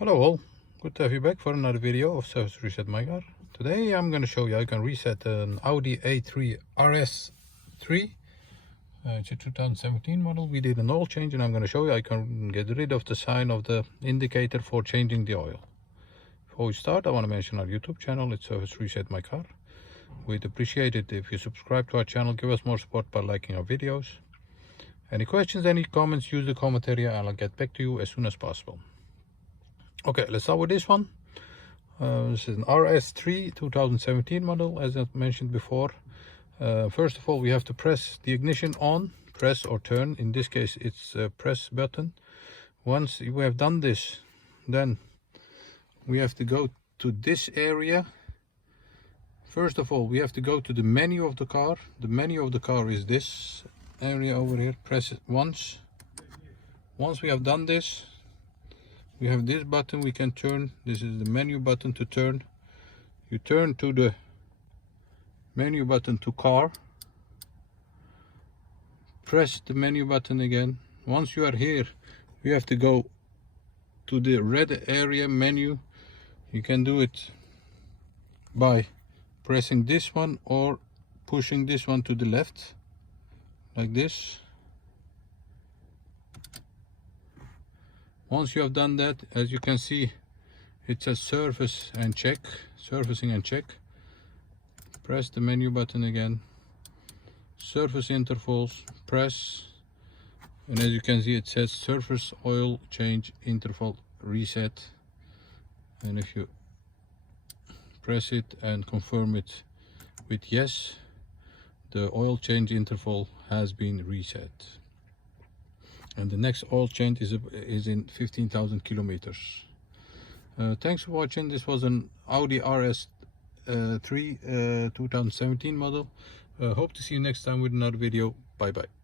Hello all, good to have you back for another video of Service Reset My Car. Today I'm going to show you how you can reset an Audi A3 RS 3. It's a 2017 model. We did an oil change and I'm going to show you how you can get rid of the sign of the indicator for changing the oil. Before we start, I want to mention our YouTube channel. It's Service Reset My Car. We'd appreciate it if you subscribe to our channel, give us more support by liking our videos. Any questions, any comments, use the comment area and I'll get back to you as soon as possible. Okay, let's start with this one. This is an RS3 2017 model, as I mentioned before. First of all, we have to press the ignition on, press or turn. In this case, it's a press button. Once we have done this, then we have to go to this area. First of all, we have to go to the menu of the car. The menu of the car is this area over here. Press it once. Once we have done this, we have this button we can turn. This is the menu button to turn. You turn to the menu button to car. Press the menu button again. Once you are here, you have to go to the red area menu. You can do it by pressing this one or pushing this one to the left, like this. Once you have done that, as you can see, it says service and check, servicing and check. Press the menu button again, service intervals, press, and as you can see it says surface oil change interval reset. And if you press it and confirm it with yes, the oil change interval has been reset. And the next oil change is in 15,000 kilometers. Thanks for watching. This was an Audi RS 3 2017 model. Hope to see you next time with another video. Bye bye.